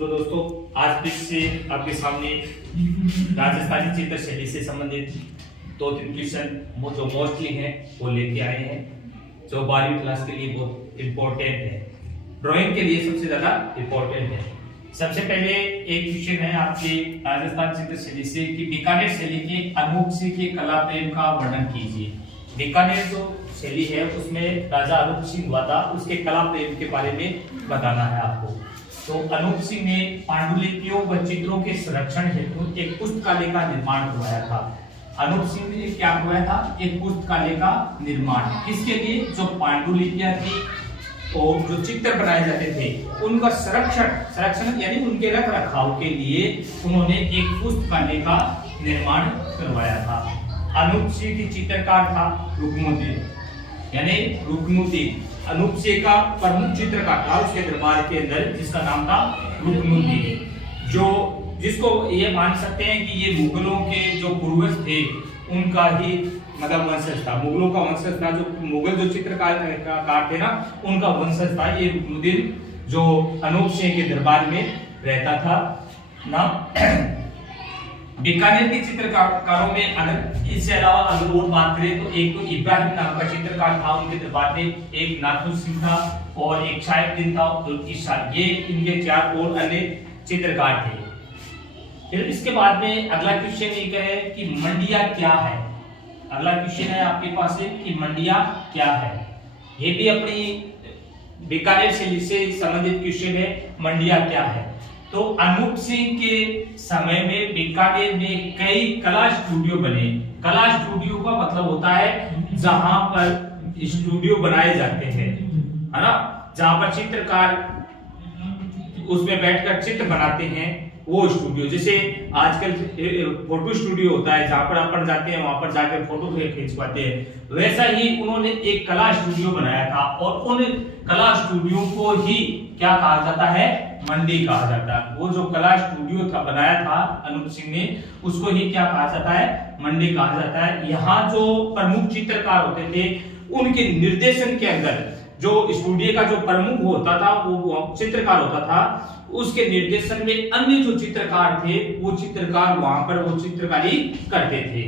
चलो दोस्तों, आज फिर से आपके सामने राजस्थानी चित्र शैली से संबंधित 2-3 क्वेश्चन जो मोस्टली हैं वो लेके आए हैं, जो 12वीं क्लास के लिए बहुत इम्पोर्टेंट है, ड्राइंग के लिए सबसे ज्यादा इम्पोर्टेंट है। सबसे पहले एक क्वेश्चन है आपके राजस्थान चित्र शैली से कि बीकानेर शैली के अनूप सिंह के कला प्रेम का वर्णन कीजिए। बीकानेर जो शैली है उसमें राजा अनूप सिंह हुआ था, उसके कला प्रेम के बारे में बताना है आपको। तो अनूप सिंह ने पांडुलिपियों व चित्रों के संरक्षण हेतु एक पुस्तकालय का निर्माण करवाया था। अनूप सिंह ने क्या करवाया था? एक पुस्तकालय का निर्माण। किसके लिए? जो पांडुलिपियां थी और जो चित्र बनाए जाते थे उनका संरक्षण यानी उनके रख रखाव के लिए उन्होंने एक पुस्तकालय का निर्माण करवाया था। अनूप सिंह की चित्रकार था रुकनुद्दीन, यानी रुकनुद्दीन अनूप सिंह का प्रमुख चित्रकार था उसके दरबार के अंदर, जिसका नाम था रुकनुद्दीन, जिसको ये मान सकते हैं कि ये मुगलों के जो पूर्वज थे उनका ही मतलब वंशज था। मुगलों का वंशज था, जो मुगल जो चित्रकार थे ना उनका वंशज था ये रुकनुद्दीन, जो अनूप सिंह के दरबार में रहता था ना। बीकानेर के चित्रकारों में अगर इससे अलावा अगर और बात करें तो एक तो इब्राहिम नाम का चित्रकार था उनके दरबार में, एक नाथुर सिंह था और एक शाहिबुद्दीन था और ईशा, ये इनके 4 और अन्य चित्रकार थे। फिर इसके बाद में अगला क्वेश्चन ये है कि मंडिया क्या है। अगला क्वेश्चन है आपके पास कि मंडिया क्या है। ये भी अपनी बीकानेर शैली से संबंधित क्वेश्चन है, मंडिया क्या है। तो अनूप सिंह के समय में बीकानेर में कई कला स्टूडियो बने। कला स्टूडियो का मतलब होता है जहां पर स्टूडियो बनाए जाते हैं, है ना, जहां पर चित्रकार उसमें बैठकर चित्र बनाते हैं, वो स्टूडियो। जैसे आजकल फोटो स्टूडियो होता है जहां पर अपन जाते हैं, वहां पर जाकर फोटो खिंचवाते हैं, वैसा ही उन्होंने एक कला स्टूडियो बनाया था और उन कला स्टूडियो को ही क्या कहा जाता है? मंडी कहा जाता है। वो जो कला स्टूडियो था बनाया था अनूप सिंह ने, उसको ही क्या कहा जाता है? मंडी कहा जाता है। यहाँ जो प्रमुख चित्रकार होते थे उनके निर्देशन के अंदर जो स्टूडियो का जो प्रमुख होता था वो चित्रकार होता था, उसके निर्देशन में अन्य जो चित्रकार थे वो चित्रकार वहां पर वो चित्रकारी करते थे।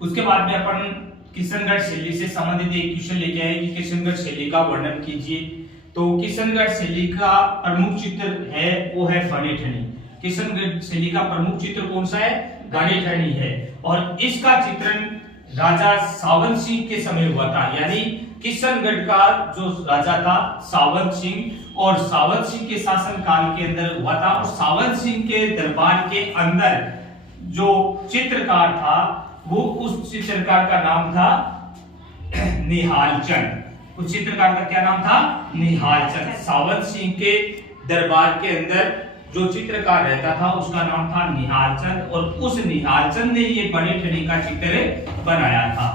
उसके बाद में अपन किशनगढ़ शैली से संबंधित एक क्वेश्चन लेके आए कि किशनगढ़ शैली का वर्णन कीजिए। तो किशनगढ़ शैली का प्रमुख चित्र है वो है बनेठनी। किशनगढ़ शैली का प्रमुख चित्र कौन सा है? बनेठनी है। और इसका चित्रण राजा सावंत सिंह के समय हुआ था, यानी किशनगढ़ का जो राजा था सावंत सिंह, और सावंत सिंह के शासन काल के अंदर हुआ था। और सावंत सिंह के दरबार के अंदर जो चित्रकार था वो उस चित्रकार का नाम था निहाल चंद। उस चित्रकार का क्या नाम था? निहाल चंद। सावंत सिंह के दरबार के अंदर जो चित्रकार रहता था उसका नाम था निहाल चंद, और उस निहाल चंद ने ये बनेठनी का चित्र बनाया था।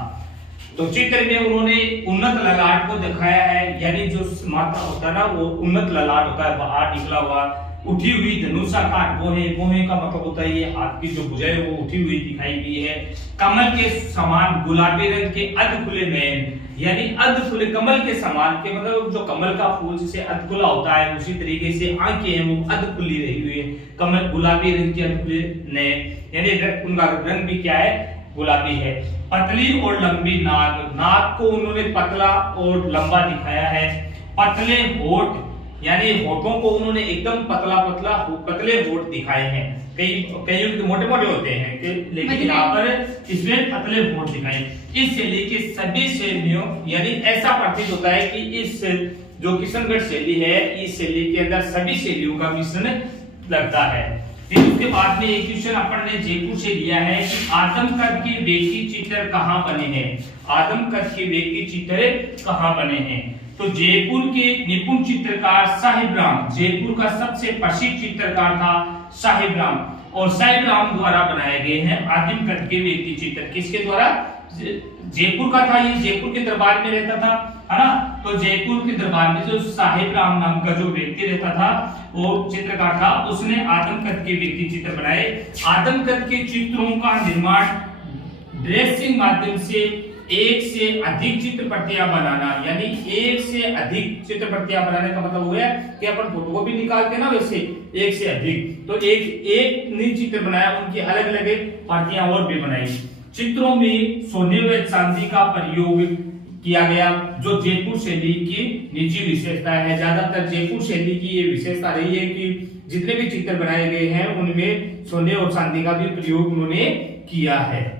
तो चित्र में उन्होंने उन्नत ललाट को दिखाया है, यानी जो माथा होता है ना वो उन्नत ललाट होता है, बाहर निकला हुआ उठी हुई धनुषाकार बोहे का मतलब होता है ये हाथ की जो भुजाएं वो उठी हुई दिखाई दी है। कमल के समान गुलाबी रंग के अध खुले नयन, यानी अध खुले कमल के समान के मतलब जो कमल का फूल जिसे अध खुला होता है उसी तरीके से आंखें हैं वो अध खुली रही हुई है, कमल गुलाबी रंग के अध खुले नयन, यानी उनका रंग भी क्या है? गुलाबी है। पतली और लंबी नाक को उन्होंने पतला और लंबा दिखाया है। पतले होठ, यानी होठों को उन्होंने एकदम पतले होठ दिखाए हैं। कई मोटे मोटे होते हैं लेकिन यहाँ पर इसमें पतले होठ दिखाए। इस शैली के सभी शैलियों, यानी ऐसा प्रतीत होता है कि इस जो किशनगढ़ शैली है इस शैली के अंदर सभी शैलियों का मिश्रण लगता है। फिर उसके बाद में एक क्वेश्चन अपन ने जयपुर से लिया है कि आदमकद के व्यक्ति चित्र कहाँ बने हैं। आदमकद के व्यक्ति चित्र कहाँ बने हैं? तो जयपुर के निपुण चित्रकार साहिब राम, जयपुर का सबसे प्रसिद्ध चित्रकार था साहिब राम, और साहिब राम द्वारा बनाए गए हैं आदिम कद के व्यक्ति चित्र। किसके द्वारा? जयपुर का था, ये जयपुर के दरबार में रहता था, है ना। तो जयपुर के दरबार में जो साहिब राम नाम का जो व्यक्ति रहता था वो चित्रकार था, उसने आदम कद के व्यक्ति चित्र बनाए। आदम कद के चित्रों का निर्माण ड्रेसिंग माध्यम से एक से अधिक चित्र प्रतियां बनाना, यानी एक से अधिक चित्र प्रतियां बनाने का मतलब हुआ कि अपन फोटोकॉपी निकालते हैं ना, वैसे एक से अधिक, तो एक ने चित्र बनाया, उनकी अलग अलग प्रतियां और भी बनाई। चित्रों में सोने व चांदी का प्रयोग किया गया, जो जयपुर शैली की निजी विशेषता है। ज्यादातर जयपुर शैली की ये विशेषता रही है कि जितने भी चित्र बनाए गए हैं उनमें सोने और चांदी का भी प्रयोग उन्होंने किया है।